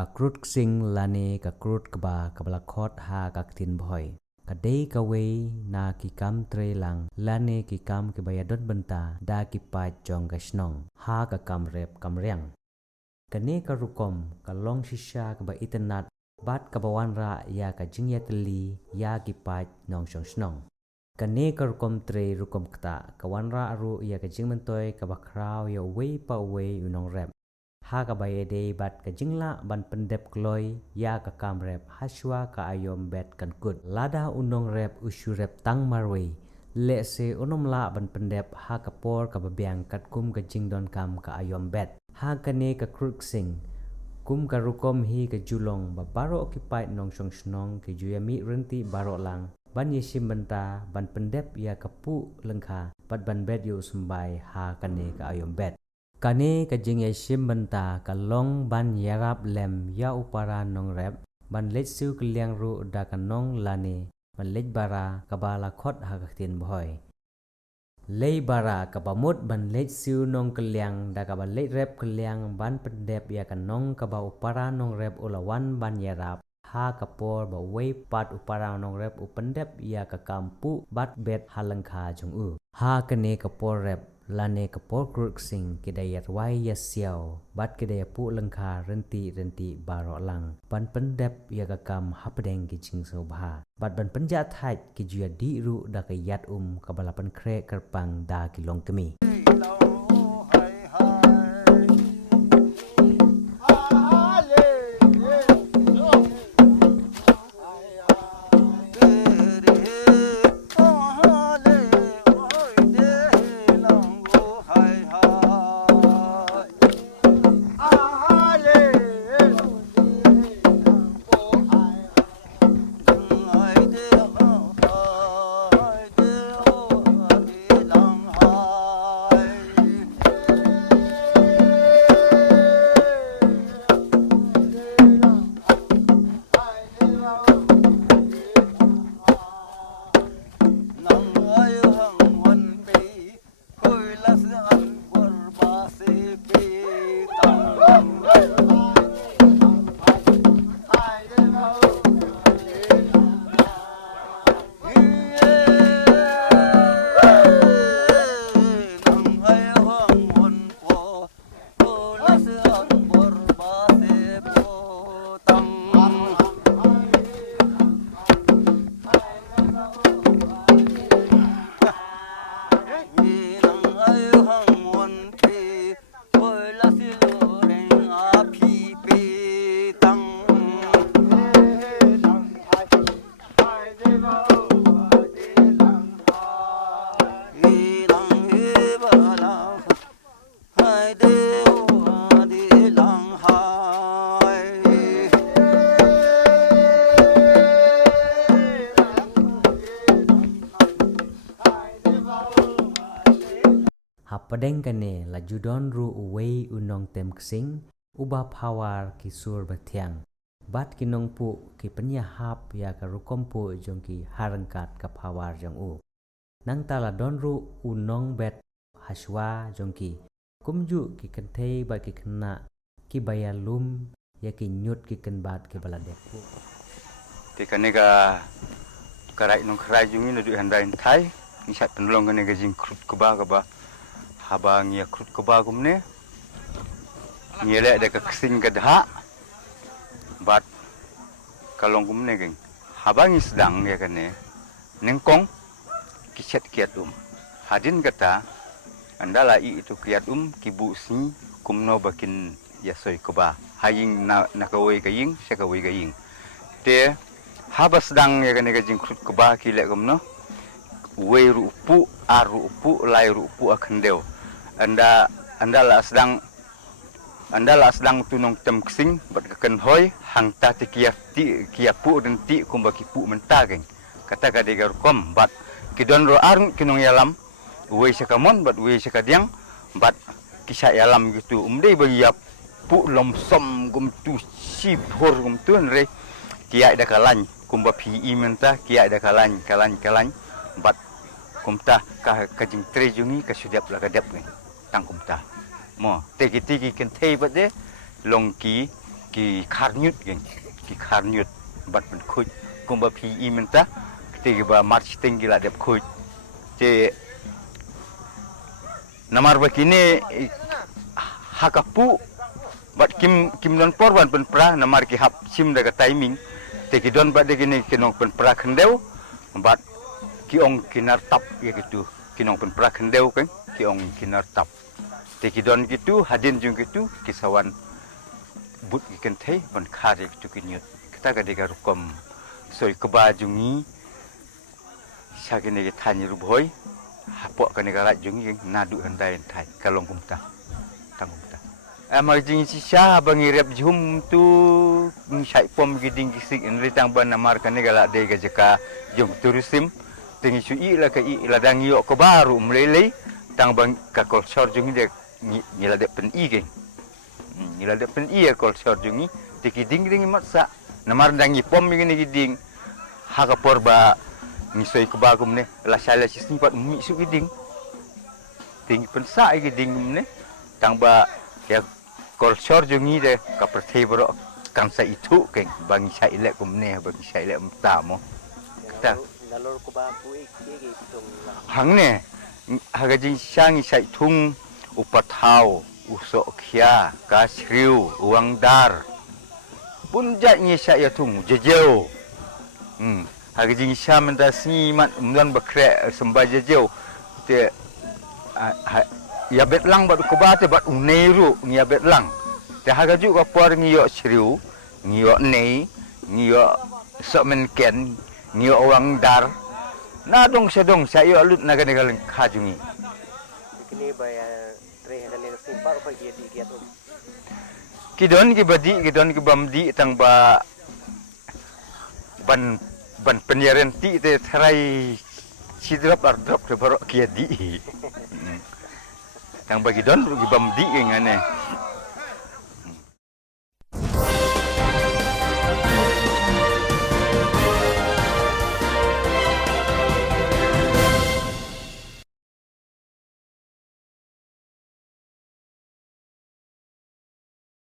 ka krut sing lane ka krut kaba kabala khot ha ka tin boy kadei ka we na ki kam tre lang lane ki kam ki bayadon benta da ki pa jong ka snong ha ka kam rep kam riang kane ka rukom ka long shisha ka ba itanat bat ka bawan ra ya ka jingyatli ya ki pa nong shong snong kane ka rukom tre rukom kta ka wan ra aru ya ka jingmentoy ka ba kraw ya we pa we unong rep ha ka bayade bat ka jingla ban pendep kloy ya ka kam rep haswa ka ayom bet kan kut lada unong rep usyu rep tang marwe le se unom la ban pendep ha ka por ka babyang kat kum ka jingdon kam ka ayom bet ha kane ka kruk sing kum ka rukom hi ka julong ba baro occupy nong shong snong ki juyami renti baro lang ban yesim benta ban pendep ya ka pu lengkha bat ban bet yu sumbai ha kane ka ayom bet kane ka jing yesim benta ka long ban yarap lem ya upara nong rep ban let siu kliang ru da ka nong lane ban let bara ka bala khot ha ka tin boy lei bara ka bamut ban let siu nong kliang da ka ban let rep kliang ban pendep ya ka nong ka ba upara nong rep ulawan ban yarap ha ka por ba wei pat upara nong rep upendep ya ka kampu bat bet halangkha jong u ha kane ka por rep lane ka por kruk sing kidayat wai ya siao bat kidaya pu lengkha renti baro lang ban pendep ya ka kam hapdeng ki jing so bha bat ban penja thai ki jua di ru da ka yat ka balapan kre kerpang da ki long kemi Hapadeng kane la judon ru uwei unong tem ksing uba pawar ki sur bathiang bat ki nong pu ki penya hap ya ka rukom pu jong ki harangkat ka pawar jong u nang tala don ru unong bet haswa jong ki kumju ki kentei ba ki kena ki bayalum ya ki nyut ki kenbat ki baladek pu te kane ka karai nong krai jungi no du handain thai ni sat penlong kane ka jing krut ka ba habang ya krut ka gumne nyele de ka ksing ka dha bat kalong gumne geng habang isdang ya kane nengkong kicet kiat hadin kata andala i itu kiat kibu si kumno bakin ya soy ka haying na nakawai kaying sakawai kaying te habas dang ya kane ka jing krut ka kile gumno wei rupu aru upu lai rupu akhendeu andala sedang tunong tem ksing bat kaken hoy hang ta ti kia pu dan ti kumba ki pu mentageng kata ka de kom bat kidon ro arung kinong yalam wei sakamon bat wei sakadiang bat kisah yalam gitu umdei bagi ya pu lomsom gum tu sipur gum tu re kia da kalan kumba pi menta kia da kalan bat kumta ka jing tre jungi ka sudap la kadap ni tang kumta mo tegi kentei bade longki ki karnyut geng ki karnyut bat ben khuj kumba pi imenta te ba march tinggi la dep khuj te namar bakine hakapu bat kim don porban pen pra namar ki hap sim daga timing te ki don bat de gini kinong pen pra khendeu bat ki ong kinar tap ya gitu kinong pen pra khendeu kan ki ong kinar tap te ki don gitu hadin jung gitu kisawan but ikan thei ban khare gitu kinyut kita ga dega rukom soi keba jungi sagene ge thani ru boy hapok ka negara jungi nadu handai thai kalong kumta tangum ta amar jing si sha bangirep jum tu ngisai pom giding gisik en litang ban amar ka negara de ga jeka jung turism tingi su i la ka i la dang yo ko baru mlele tang bang ka kol sor jungi de ngila de pen i ge ngila de pen i kol sor jungi tiki ding ding matsa namar dang i pom ngini giding ha ka porba ngisoi ko bagum ne la sala sisni pat mi su giding ting pen sa giding ne tang ba ya kol sor jungi de ka perthei bro kan sa itu ke bang sai le kum ne bang sai le ta mo ta nalor ko ba pui ke tung hang ne haga jing sang sai thung upathau uso khia ka sriu uang dar punja ni sai thung jejeu haga jing sam da si man mlan bakre sembah jejeu te ya betlang bat ko ba te bat uneru ngia betlang te haga ju ka por ngiyo sriu ngiyo nei ngiyo somen ken ngiyo uang dar nadong sedong sayo alut naga negal khajungi kini baya tre hale simpar pa gi di giat kidon ki badi kidon ki bamdi tang ba ban penyaran ti te tharai sidrap ardrop te baro ki di tang bagi don ki bamdi ngane